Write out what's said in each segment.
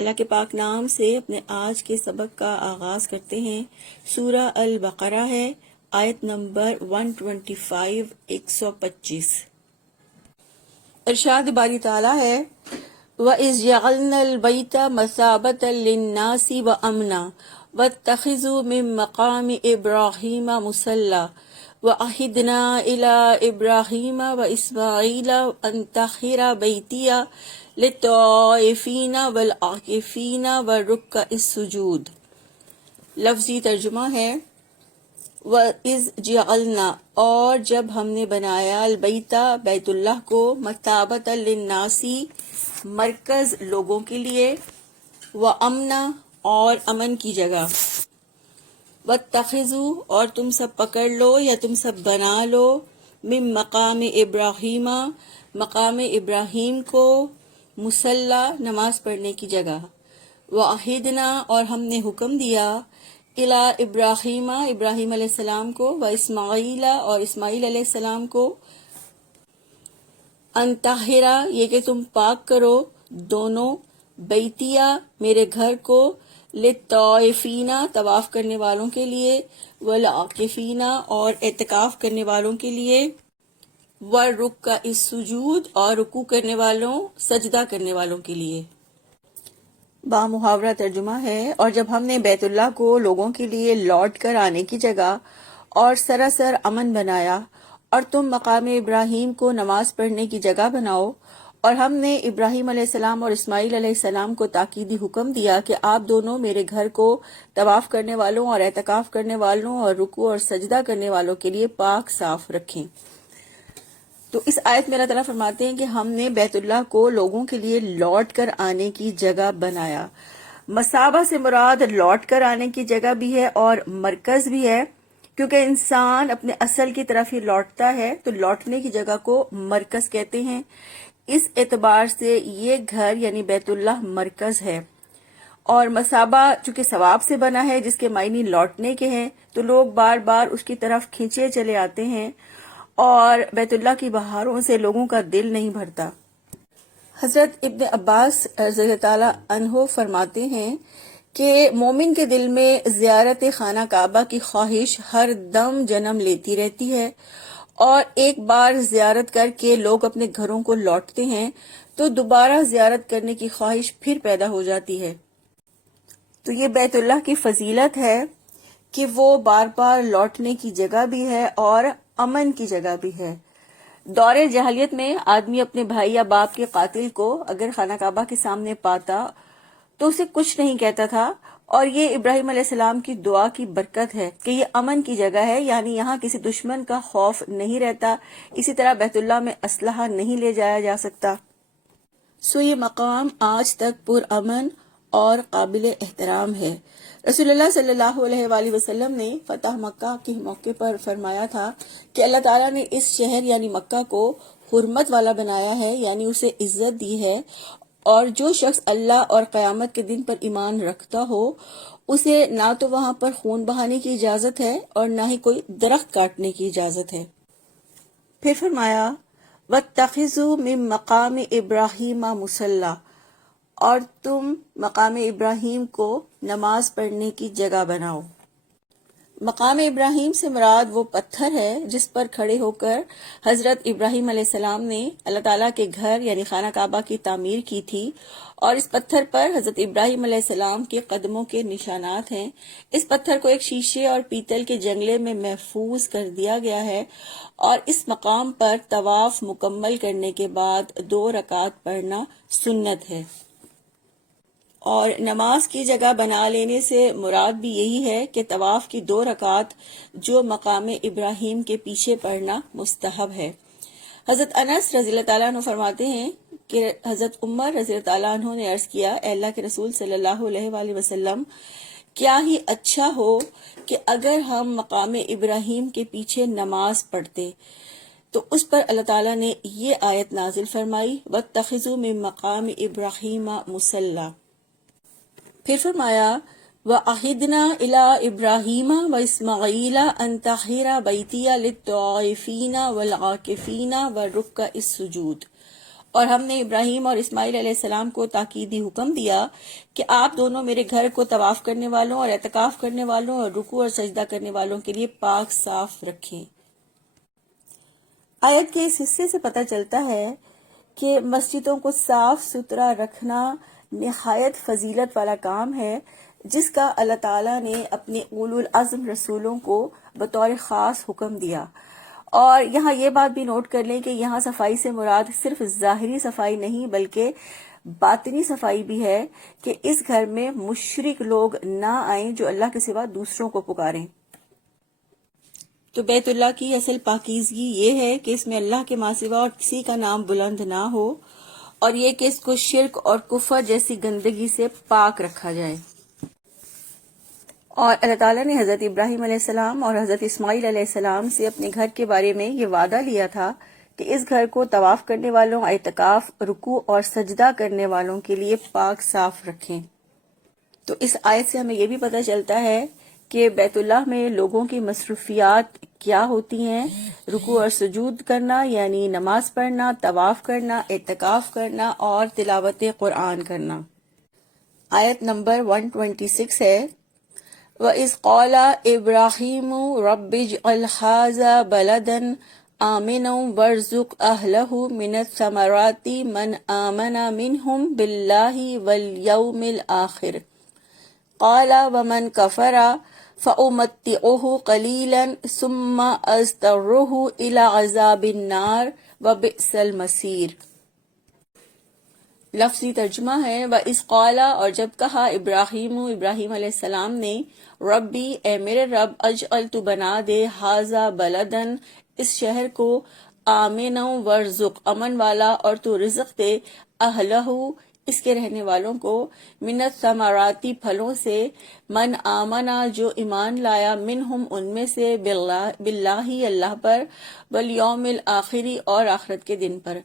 اللہ کے پاک نام سے اپنے آج کے سبق کا آغاز کرتے ہیں۔ سورہ البقرہ ہے، آیت نمبر 125 125۔ ارشاد باری تعالیٰ ہے، وَإِذْ جَعَلْنَا الْبَيْتَ مَثَابَةً لِلنَّاسِ وَأَمْنًا وَاتَّخِذُوا مِن مَّقَامِ إِبْرَاهِيمَ مُصَلًّى وَعَهِدْنَا إِلَىٰ إِبْرَاهِيمَ وَإِسْمَاعِيلَ أَن طَهِّرَ بَيْتِيَ لِلطَّائِفِينَ وَالْعَاكِفِينَ وَالرُّكَّعِ السُّجُودِ۔ لفظی ترجمہ ہے، وَإِذْ جَعَلْنَا، اور جب ہم نے بنایا، البیتہ بیت اللہ کو، مثابۃ للناس، مرکز لوگوں کے لیے، وَأَمْنًا، اور امن کی جگہ، وَاتَّخِذُوا، اور تم سب پکڑ لو یا تم سب بنا لو، من مقام ابراہیم، مقام ابراہیم کو، مصلی، نماز پڑھنے کی جگہ، وعہدنا، اور ہم نے حکم دیا، الی ابراہیم، ابراہیم علیہ السلام کو، و اسماعیل، اور اسماعیل علیہ السلام کو، ان طہرا، یہ کہ تم پاک کرو، دونوں، بیتیا، میرے گھر کو، للطائفین، طواف کرنے والوں کے لیے، والعاکفین، اور اعتکاف کرنے والوں کے لیے، والرکع السجود، اور رکوع کرنے والوں، سجدہ کرنے والوں کے لیے۔ با محاورہ ترجمہ ہے، اور جب ہم نے بیت اللہ کو لوگوں کے لیے لوٹ کر آنے کی جگہ اور سراسر امن بنایا، اور تم مقام ابراہیم کو نماز پڑھنے کی جگہ بناؤ، اور ہم نے ابراہیم علیہ السلام اور اسماعیل علیہ السلام کو تاکیدی حکم دیا کہ آپ دونوں میرے گھر کو طواف کرنے والوں اور اعتکاف کرنے والوں اور رکوع اور سجدہ کرنے والوں کے لیے پاک صاف رکھیں۔ تو اس آیت میں اللہ تعالیٰ فرماتے ہیں کہ ہم نے بیت اللہ کو لوگوں کے لیے لوٹ کر آنے کی جگہ بنایا۔ مثابہ سے مراد لوٹ کر آنے کی جگہ بھی ہے اور مرکز بھی ہے، کیونکہ انسان اپنے اصل کی طرف ہی لوٹتا ہے، تو لوٹنے کی جگہ کو مرکز کہتے ہیں۔ اس اعتبار سے یہ گھر یعنی بیت اللہ مرکز ہے، اور مثابہ چونکہ ثواب سے بنا ہے جس کے معنی لوٹنے کے ہیں، تو لوگ بار بار اس کی طرف کھینچے چلے آتے ہیں، اور بیت اللہ کی بہاروں سے لوگوں کا دل نہیں بھرتا۔ حضرت ابن عباس رضی اللہ تعالیٰ عنہ فرماتے ہیں کہ مومن کے دل میں زیارت خانہ کعبہ کی خواہش ہر دم جنم لیتی رہتی ہے، اور ایک بار زیارت کر کے لوگ اپنے گھروں کو لوٹتے ہیں تو دوبارہ زیارت کرنے کی خواہش پھر پیدا ہو جاتی ہے۔ تو یہ بیت اللہ کی فضیلت ہے کہ وہ بار بار لوٹنے کی جگہ بھی ہے اور امن کی جگہ بھی ہے۔ دور جاہلیت میں آدمی اپنے بھائی یا باپ کے قاتل کو اگر خانہ کعبہ کے سامنے پاتا تو اسے کچھ نہیں کہتا تھا، اور یہ ابراہیم علیہ السلام کی دعا کی برکت ہے کہ یہ امن کی جگہ ہے، یعنی یہاں کسی دشمن کا خوف نہیں رہتا، اسی طرح بیت اللہ میں اسلحہ نہیں لے جایا جا سکتا۔ سو یہ مقام آج تک پرامن اور قابل احترام ہے۔ رسول اللہ صلی اللہ علیہ وآلہ وسلم نے فتح مکہ کے موقع پر فرمایا تھا کہ اللہ تعالیٰ نے اس شہر یعنی مکہ کو حرمت والا بنایا ہے، یعنی اسے عزت دی ہے، اور جو شخص اللہ اور قیامت کے دن پر ایمان رکھتا ہو اسے نہ تو وہاں پر خون بہانے کی اجازت ہے اور نہ ہی کوئی درخت کاٹنے کی اجازت ہے۔ پھر فرمایا، وَاتَّخِذُوا مِن مَّقَامِ إِبْرَاهِيمَ مُصَلًّى، اور تم مقام ابراہیم کو نماز پڑھنے کی جگہ بناؤ۔ مقام ابراہیم سے مراد وہ پتھر ہے جس پر کھڑے ہو کر حضرت ابراہیم علیہ السلام نے اللہ تعالیٰ کے گھر یعنی خانہ کعبہ کی تعمیر کی تھی، اور اس پتھر پر حضرت ابراہیم علیہ السلام کے قدموں کے نشانات ہیں۔ اس پتھر کو ایک شیشے اور پیتل کے جنگلے میں محفوظ کر دیا گیا ہے، اور اس مقام پر طواف مکمل کرنے کے بعد 2 رکعت پڑھنا سنت ہے۔ اور نماز کی جگہ بنا لینے سے مراد بھی یہی ہے کہ طواف کی 2 رکعت جو مقام ابراہیم کے پیچھے پڑھنا مستحب ہے۔ حضرت انس رضی اللہ تعالیٰ عنہ فرماتے ہیں کہ حضرت عمر رضی اللہ تعالیٰ عنہ نے عرض کیا، اے اللہ کے رسول صلی اللہ علیہ وآلہ وسلم، کیا ہی اچھا ہو کہ اگر ہم مقام ابراہیم کے پیچھے نماز پڑھتے۔ تو اس پر اللہ تعالیٰ نے یہ آیت نازل فرمائی، وَاتَّخِذُوا مِن مَّقَامِ إِبْرَاهِيمَ مُصَلًّى۔ پھر فرمایا، وَعَهِدْنَا إِلَىٰ إِبْرَاهِيمَ وَإِسْمَاعِيلَ أَن طَهِّرَ بَيْتِيَ لِلطَّائِفِينَ وَالْعَاكِفِينَ وَالرُّكَّعِ السُّجُودِ، اور ہم نے ابراہیم اور اسماعیل علیہ السلام کو تاکیدی حکم دیا کہ آپ دونوں میرے گھر کو طواف کرنے والوں اور اعتکاف کرنے والوں اور رکوع اور سجدہ کرنے والوں کے لیے پاک صاف رکھیں۔ آیت کے اس حصے سے پتہ چلتا ہے کہ مسجدوں کو صاف ستھرا رکھنا نہایت فضیلت والا کام ہے، جس کا اللہ تعالیٰ نے اپنے اولو العزم رسولوں کو بطور خاص حکم دیا۔ اور یہاں یہ بات بھی نوٹ کر لیں کہ یہاں صفائی سے مراد صرف ظاہری صفائی نہیں بلکہ باطنی صفائی بھی ہے کہ اس گھر میں مشرک لوگ نہ آئیں جو اللہ کے سوا دوسروں کو پکاریں۔ تو بیت اللہ کی اصل پاکیزگی یہ ہے کہ اس میں اللہ کے ماں سوا اور کسی کا نام بلند نہ ہو، اور یہ کہ اس کو شرک اور کفر جیسی گندگی سے پاک رکھا جائے۔ اور اللہ تعالیٰ نے حضرت ابراہیم علیہ السلام اور حضرت اسماعیل علیہ السلام سے اپنے گھر کے بارے میں یہ وعدہ لیا تھا کہ اس گھر کو طواف کرنے والوں، اعتکاف، رکوع اور سجدہ کرنے والوں کے لیے پاک صاف رکھیں۔ تو اس آیت سے ہمیں یہ بھی پتہ چلتا ہے کہ بیت اللہ میں لوگوں کی مصروفیات کیا ہوتی ہیں۔ رکوع اور سجود کرنا یعنی نماز پڑھنا، طواف کرنا، اعتکاف کرنا اور تلاوت قرآن کرنا۔ آیت نمبر 126 ہے، وَإِذْ قَالَ إِبْرَاهِيمُ رَبِّ اجْعَلْ هَٰذَا بَلَدًا آمِنًا وَارْزُقْ أَهْلَهُ مِنَ الثَّمَرَاتِ مَنْ آمَنَ مِنْهُمْ بِاللَّهِ وَالْيَوْمِ الْآخِرِ قَالَ وَمَنْ كَفَرَ فَأُمَتِّعُهُ قَلِيلًا ثُمَّ أَضْطَرُّهُ إِلَىٰ عَذَابِ النَّارِ وَبِئْسَ الْمَصِيرُ۔ لفظی ترجمہ ہے، وَإِذْ قَالَ، اور جب کہا، ابراہیم علیہ السلام نے، ربی، اے میرے رب، اجعل، تو بنا دے، ھذا بلدن، اس شہر کو، آمنا، ورزق، امن والا، اور تو رزق دے، اہلہ، اس کے رہنے والوں کو، من الثمراتی، پھلوں سے، من آمنا، جو ایمان لایا، منہم، ان میں سے، باللہ، اللہ پر، والیوم الآخری، اور آخرت کے دن پر۔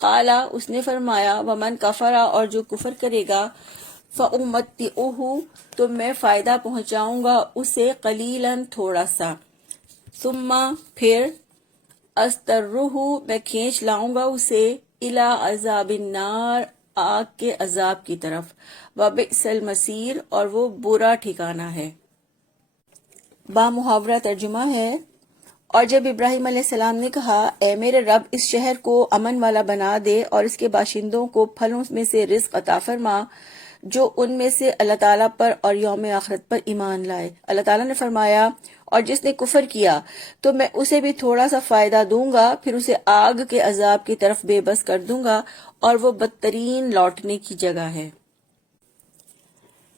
قالا، اس نے فرمایا، ومن کفرا، اور جو کفر کرے گا، فَأُمَتِّعُهُ، تو میں فائدہ پہنچاؤں گا اسے، قلیلاً، تھوڑا سا، ثم، پھر، أَضْطَرُّهُ، میں کھینچ لاؤں گا اسے، إِلَىٰ عَذَابِ النَّارِ، آگ کے عذاب کی طرف، وَبِئْسَ الْمَصِيرُ، اور وہ برا ٹھکانہ ہے۔ بامحاورہ ترجمہ ہے، اور جب ابراہیم علیہ السلام نے کہا، اے میرے رب، اس شہر کو امن والا بنا دے اور اس کے باشندوں کو پھلوں میں سے رزق عطا فرما جو ان میں سے اللہ تعالیٰ پر اور یوم آخرت پر ایمان لائے۔ اللہ تعالیٰ نے فرمایا، اور جس نے کفر کیا تو میں اسے بھی تھوڑا سا فائدہ دوں گا، پھر اسے آگ کے عذاب کی طرف بے بس کر دوں گا، اور وہ بدترین لوٹنے کی جگہ ہے۔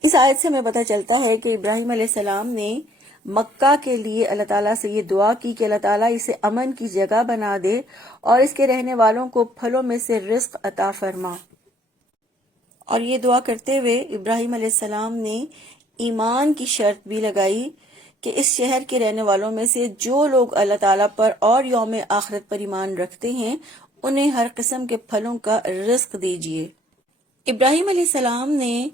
اس آیت سے ہمیں پتہ چلتا ہے کہ ابراہیم علیہ السلام نے مکہ کے لیے اللہ تعالیٰ سے یہ دعا کی کہ اللہ تعالیٰ اسے امن کی جگہ بنا دے اور اس کے رہنے والوں کو پھلوں میں سے رزق عطا فرما۔ اور یہ دعا کرتے ہوئے ابراہیم علیہ السلام نے ایمان کی شرط بھی لگائی کہ اس شہر کے رہنے والوں میں سے جو لوگ اللہ تعالیٰ پر اور یوم آخرت پر ایمان رکھتے ہیں انہیں ہر قسم کے پھلوں کا رزق دیجیے۔ ابراہیم علیہ السلام نے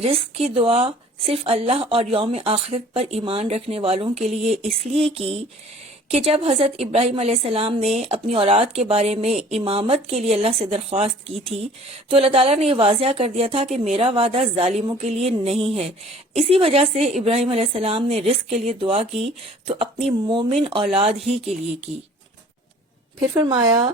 رزق کی دعا صرف اللہ اور یوم آخرت پر ایمان رکھنے والوں کے لیے اس لیے کی کہ جب حضرت ابراہیم علیہ السلام نے اپنی اولاد کے بارے میں امامت کے لیے اللہ سے درخواست کی تھی تو اللہ تعالیٰ نے یہ واضح کر دیا تھا کہ میرا وعدہ ظالموں کے لیے نہیں ہے۔ اسی وجہ سے ابراہیم علیہ السلام نے رزق کے لیے دعا کی تو اپنی مومن اولاد ہی کے لیے کی۔ پھر فرمایا،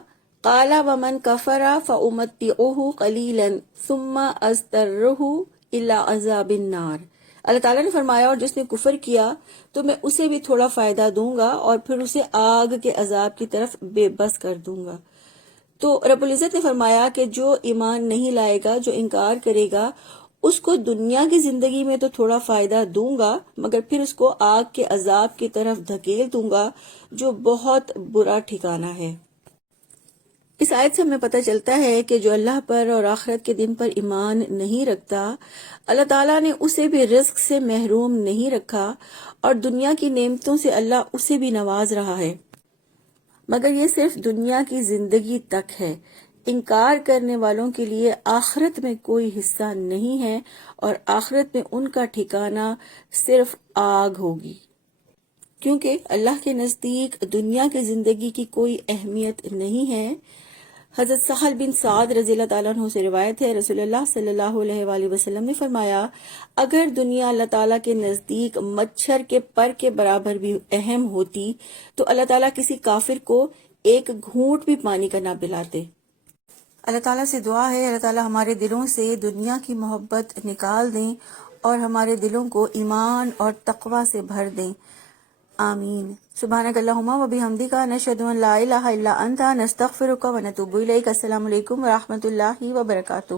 قَالَ وَمَنْ كَفَرَ فَأُمَتِّعُهُ قَلِيلًا ثُمَّ أَضْطَرُّهُ إِلَىٰ عَذَابِ النَّارِ۔ اللہ تعالیٰ نے فرمایا، اور جس نے کفر کیا تو میں اسے بھی تھوڑا فائدہ دوں گا اور پھر اسے آگ کے عذاب کی طرف بے بس کر دوں گا۔ تو رب العزت نے فرمایا کہ جو ایمان نہیں لائے گا، جو انکار کرے گا، اس کو دنیا کی زندگی میں تو تھوڑا فائدہ دوں گا مگر پھر اس کو آگ کے عذاب کی طرف دھکیل دوں گا جو بہت برا ٹھکانہ ہے۔ اس آیت سے ہمیں پتہ چلتا ہے کہ جو اللہ پر اور آخرت کے دن پر ایمان نہیں رکھتا، اللہ تعالیٰ نے اسے بھی رزق سے محروم نہیں رکھا اور دنیا کی نعمتوں سے اللہ اسے بھی نواز رہا ہے، مگر یہ صرف دنیا کی زندگی تک ہے۔ انکار کرنے والوں کے لیے آخرت میں کوئی حصہ نہیں ہے اور آخرت میں ان کا ٹھکانہ صرف آگ ہوگی، کیونکہ اللہ کے نزدیک دنیا کی زندگی کی کوئی اہمیت نہیں ہے حضرت سہل بن سعد رضی اللہ تعالیٰ عنہ سے روایت ہے، رسول اللہ صلی اللہ علیہ وآلہ وسلم نے فرمایا، اگر دنیا اللہ تعالیٰ کے نزدیک مچھر کے پر کے برابر بھی اہم ہوتی تو اللہ تعالیٰ کسی کافر کو ایک گھونٹ بھی پانی کا نہ پلاتے۔ اللہ تعالیٰ سے دعا ہے اللہ تعالیٰ ہمارے دلوں سے دنیا کی محبت نکال دیں اور ہمارے دلوں کو ایمان اور تقوی سے بھر دیں، آمین۔ سبحانک اللہم و بحمدک، نشہد ان لا الہ الا انت، نستغفرک و نتوب الیک۔ السلام علیکم ورحمۃ اللہ وبرکاتہ۔